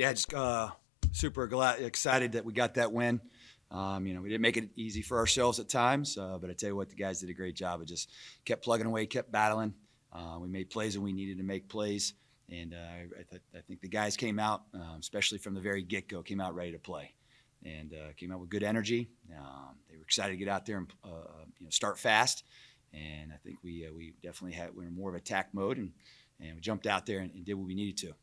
Yeah, just super excited that we got that win. We didn't make it easy for ourselves at times, but I tell you what, the guys did a great job. It just kept plugging away, kept battling. We made plays when we needed to make plays, and I think the guys came out, especially from the very get-go, came out ready to play, and came out with good energy. They were excited to get out there and start fast, and I think we definitely we're in more of attack mode, and we jumped out there and did what we needed to.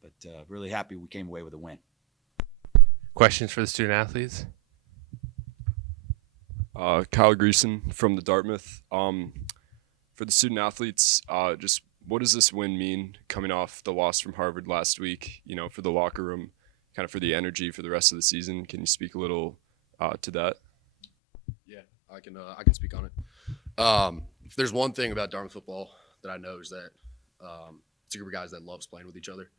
But really happy we came away with a win. Questions for the student athletes? Kyle Greason from the Dartmouth. For the student athletes, just what does this win mean coming off the loss from Harvard last week, for the locker room, kind of for the energy for the rest of the season? Can you speak a little to that? Yeah, I can speak on it. If there's one thing about Dartmouth football that I know is that it's a group of guys that loves playing with each other.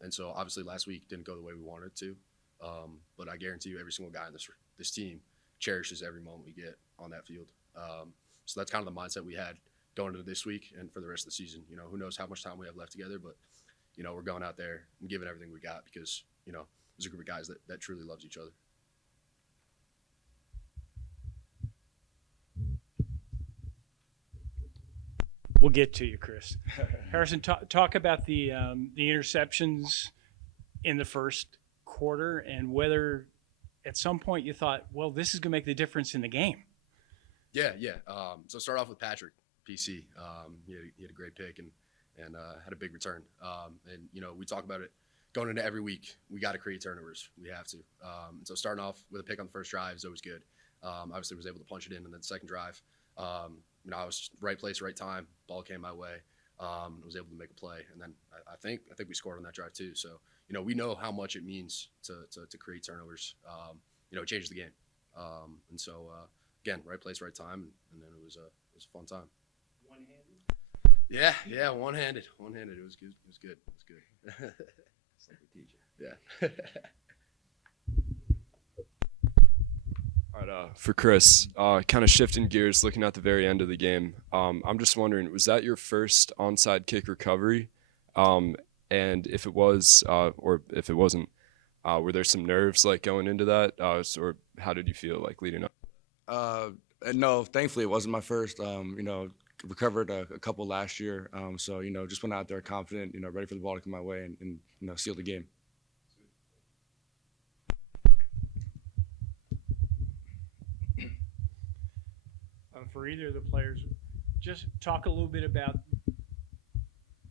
And so obviously last week didn't go the way we wanted it to. But I guarantee you every single guy in this team cherishes every moment we get on that field. So that's kind of the mindset we had going into this week and for the rest of the season. Who knows how much time we have left together, but, we're going out there and giving everything we got because, there's a group of guys that truly loves each other. We'll get to you, Chris. Harrison, talk about the interceptions in the first quarter and whether at some point you thought, well, this is going to make the difference in the game. Yeah. So start off with Patrick, PC. He had a great pick and had a big return. We talk about it going into every week. We got to create turnovers. We have to. So starting off with a pick on the first drive is always good. Obviously was able to punch it in, and then the second drive, I was right place, right time. Ball came my way. Was able to make a play, and then I think we scored on that drive too. So we know how much it means to create turnovers. It changes the game. And so again, right place, right time, and then it was a fun time. One-handed? Yeah, one-handed. It was good. It was good. It's like we teach it. Yeah. All right, for Chris, kind of shifting gears, looking at the very end of the game, I'm just wondering, was that your first onside kick recovery? And if it was, or if it wasn't, were there some nerves going into that, or how did you feel leading up? No, thankfully it wasn't my first. Recovered a couple last year, so just went out there confident, ready for the ball to come my way and seal the game. For either of the players, just talk a little bit about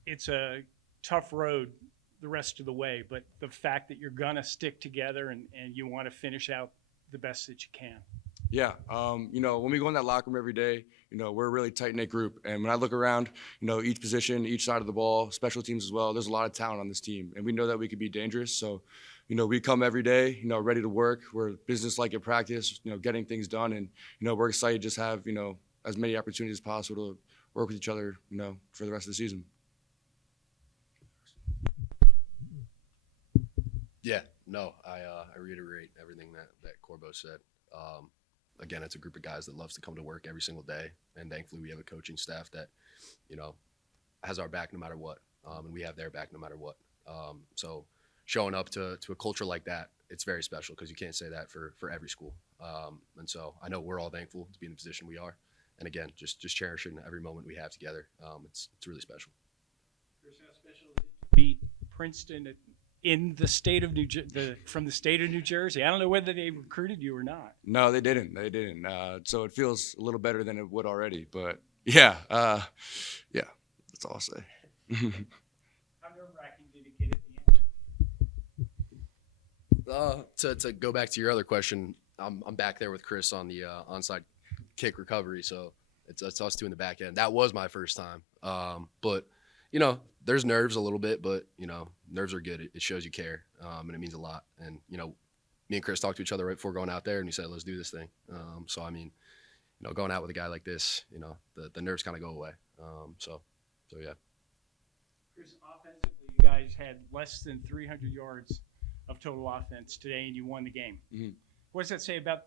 it's a tough road the rest of the way, but the fact that you're going to stick together and you want to finish out the best that you can. Yeah, when we go in that locker room every day, we're a really tight-knit group. And when I look around, each position, each side of the ball, special teams as well, there's a lot of talent on this team. And we know that we could be dangerous. So, we come every day, ready to work. We're business-like at practice, getting things done. And, we're excited to just have, as many opportunities as possible to work with each other, for the rest of the season. Yeah, no, I reiterate everything that Corbo said. Again, it's a group of guys that loves to come to work every single day, and thankfully we have a coaching staff that, has our back no matter what, and we have their back no matter what. So showing up to a culture like that, it's very special because you can't say that for every school. And so I know we're all thankful to be in the position we are, and again, just cherishing every moment we have together. It's really special. Chris, how special is it to beat Princeton in the state of from the state of New Jersey? I don't know whether they recruited you or not. No, they didn't. So it feels a little better than it would already. But yeah, that's all I'll say. How nerve-wracking did it get at the end? To go back to your other question, I'm back there with Chris on the onside kick recovery, so it's us two in the back end. That was my first time, but there's nerves a little bit, but nerves are good. It shows you care, and it means a lot. And me and Chris talked to each other right before going out there, and we said, let's do this thing. So I mean, going out with a guy like this, the nerves kind of go away. So yeah. Chris, offensively, you guys had less than 300 yards of total offense today, and you won the game. Mm-hmm. What does that say about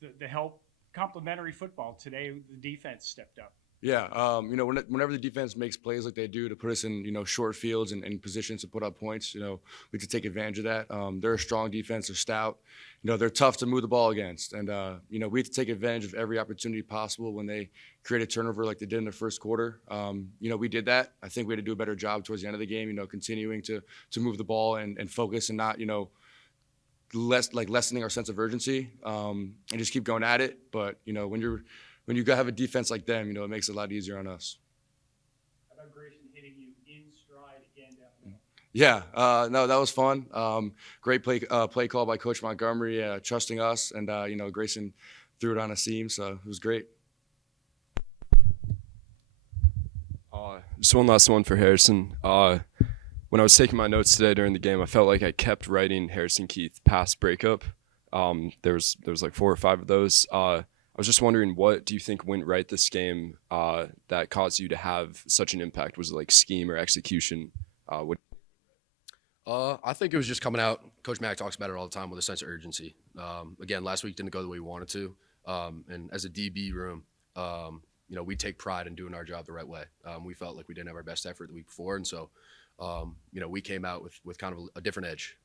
the help? Complementary football today, the defense stepped up. Yeah, whenever the defense makes plays like they do to put us in, short fields and positions to put up points, we have to take advantage of that. They're a strong defense, they're stout, they're tough to move the ball against, and we have to take advantage of every opportunity possible when they create a turnover like they did in the first quarter. We did that. I think we had to do a better job towards the end of the game, continuing to move the ball and focus and not, lessening our sense of urgency and just keep going at it. But when you have a defense like them, it makes it a lot easier on us. How about Grayson hitting you in stride again down the middle? Yeah, no, that was fun. Great play call by Coach Montgomery, trusting us, and Grayson threw it on a seam, so it was great. Just one last one for Harrison. When I was taking my notes today during the game, I felt like I kept writing Harrison Keith pass breakup. There was like 4 or 5 of those. I was just wondering, what do you think went right this game that caused you to have such an impact? Was it like scheme or execution? I think it was just coming out. Coach Mack talks about it all the time with a sense of urgency. Again, last week didn't go the way we wanted to. And as a DB room, we take pride in doing our job the right way. We felt like we didn't have our best effort the week before. And so, we came out with kind of a different edge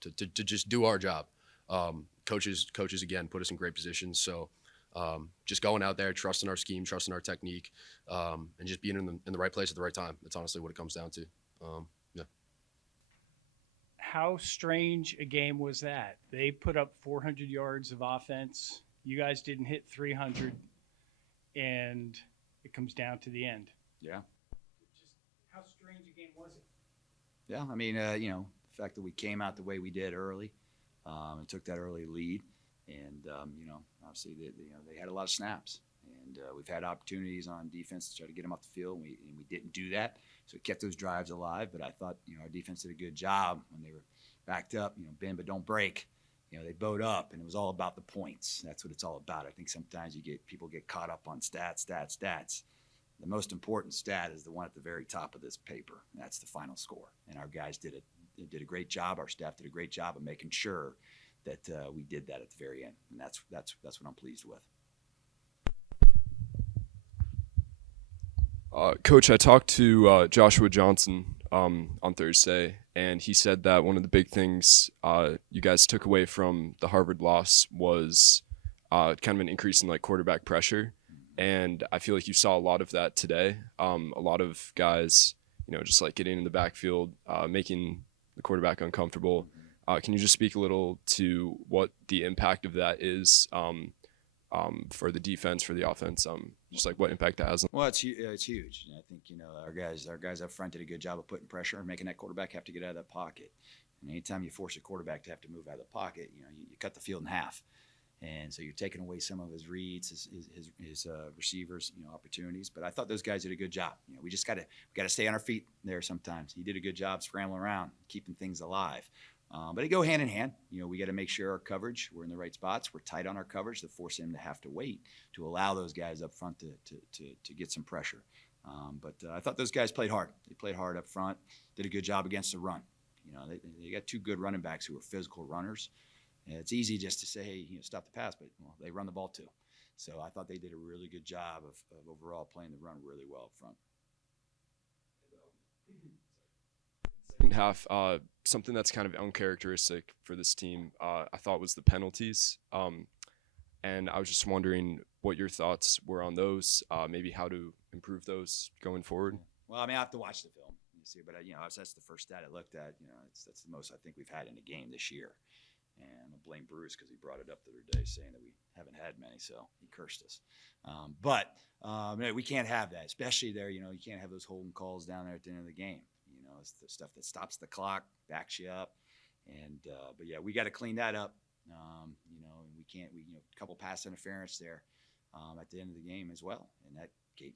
to just do our job. Coaches, again, put us in great positions. So, just going out there, trusting our scheme, trusting our technique, and just being in the right place at the right time. That's honestly what it comes down to. Yeah. How strange a game was that? They put up 400 yards of offense. You guys didn't hit 300, and it comes down to the end. Yeah. Just how strange a game was it? Yeah, I mean, the fact that we came out the way we did early and took that early lead. And, obviously, they had a lot of snaps. And we've had opportunities on defense to try to get them off the field, and we didn't do that. So it kept those drives alive. But I thought, our defense did a good job when they were backed up, bend but don't break. They bowed up, and it was all about the points. That's what it's all about. I think sometimes people get caught up on stats. The most important stat is the one at the very top of this paper, and that's the final score. And our guys did a great job. Our staff did a great job of making sure that we did that at the very end, and that's what I'm pleased with. Coach, I talked to Joshua Johnson on Thursday, and he said that one of the big things you guys took away from the Harvard loss was kind of an increase in like quarterback pressure, and I feel like you saw a lot of that today. A lot of guys, just like getting in the backfield, making the quarterback uncomfortable. Can you just speak a little to what the impact of that is for the defense, for the offense, just like what impact that has? Well, it's huge. I think our guys up front did a good job of putting pressure and making that quarterback have to get out of that pocket. And anytime you force a quarterback to have to move out of the pocket, you cut the field in half. And so you're taking away some of his reads, his receivers, opportunities. But I thought those guys did a good job. We got to stay on our feet there sometimes. He did a good job scrambling around, keeping things alive. But they go hand in hand. We got to make sure our coverage, we're in the right spots. We're tight on our coverage to force him to have to wait to allow those guys up front to get some pressure. But I thought those guys played hard. They played hard up front, did a good job against the run. They got 2 good running backs who are physical runners. And it's easy just to say, hey, stop the pass, but they run the ball too. So I thought they did a really good job of overall playing the run really well up front. Second half, something that's kind of uncharacteristic for this team, I thought was the penalties. And I was just wondering what your thoughts were on those, maybe how to improve those going forward. Well, I have to watch the film, but that's the first stat I looked at. That's the most I think we've had in a game this year. And I'll blame Bruce because he brought it up the other day saying that we haven't had many, so he cursed us. But we can't have that, especially there. You can't have those holding calls down there at the end of the game. It's the stuff that stops the clock, backs you up. And but yeah, we got to clean that up. And we can't. A couple pass interference there at the end of the game as well, and that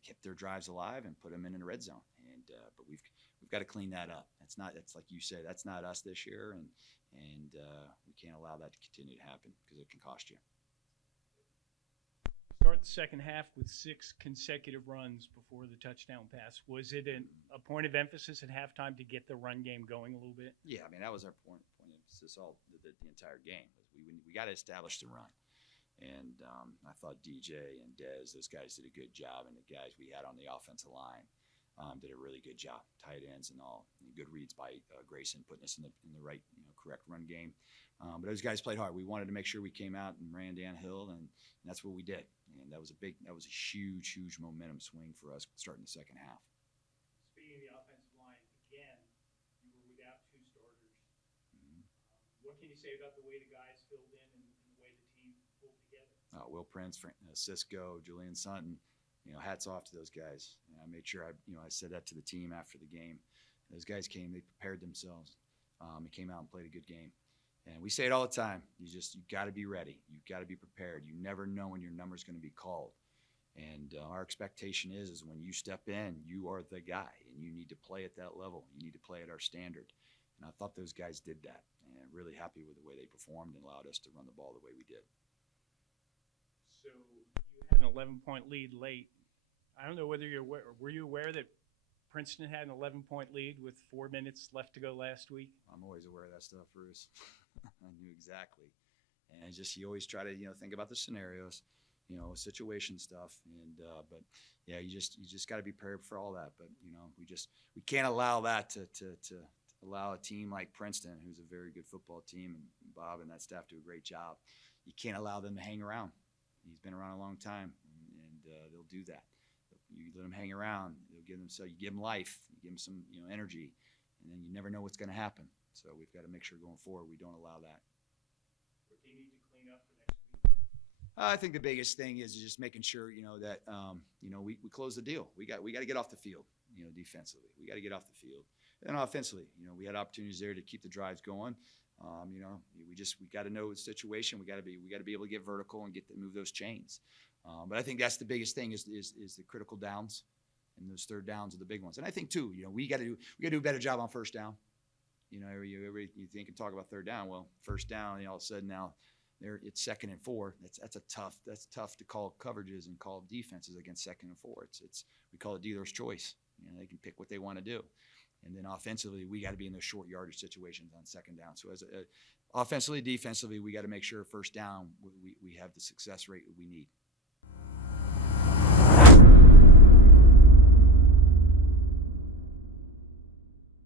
kept their drives alive and put them in the red zone. And but we've got to clean that up. That's like you said. That's not us this year, and we can't allow that to continue to happen because it can cost you. Start the second half with 6 consecutive runs before the touchdown pass. Was it a point of emphasis at halftime to get the run game going a little bit? Yeah, that was our point of emphasis all the entire game. We got to establish the run. And I thought DJ and Dez, those guys did a good job, and the guys we had on the offensive line did a really good job, tight ends and all. And good reads by Grayson, putting us in the right, correct run game. But those guys played hard. We wanted to make sure we came out and ran downhill, and that's what we did. And that was a huge momentum swing for us starting the second half. Speaking of the offensive line, again, you were without two starters. What can you say about the way the guys filled in and the way the team pulled together? Will Prince, Cisco, Julian Sutton, hats off to those guys. And I made sure I said that to the team after the game. Those guys came, they prepared themselves, and came out and played a good game. And we say it all the time. You got to be ready. You got to be prepared. You never know when your number's going to be called. And our expectation is when you step in, you are the guy, and you need to play at that level. You need to play at our standard. And I thought those guys did that, and really happy with the way they performed and allowed us to run the ball the way we did. So you had an 11-point lead late. I don't know whether were you aware that Princeton had an 11-point lead with 4 minutes left to go last week? I'm always aware of that stuff, Bruce. I knew exactly. And you always try to, think about the scenarios, situation stuff. And, but yeah, you just got to be prepared for all that. But, we can't allow that to allow a team like Princeton, who's a very good football team, and Bob and that staff do a great job. You can't allow them to hang around. He's been around a long time, and they'll do that. You let them hang around. They'll give them, so you give them life, you give them some energy, and then you never know what's going to happen. So we've got to make sure going forward we don't allow that. What do you need to clean up for next week? I think the biggest thing is just making sure that we close the deal. We got to get off the field. Defensively, we got to get off the field, and offensively, we had opportunities there to keep the drives going. We got to know the situation. We got to be able to get vertical and move those chains. But I think that's the biggest thing is the critical downs, and those third downs are the big ones. And I think too, we got to do a better job on first down. You think and talk about third down. Well, first down, all of a sudden now it's 2nd and 4. That's tough to call coverages and call defenses against 2nd and 4. We call it dealer's choice. They can pick what they want to do. And then offensively, we got to be in those short yardage situations on second down. So offensively, defensively, we got to make sure first down we have the success rate we need.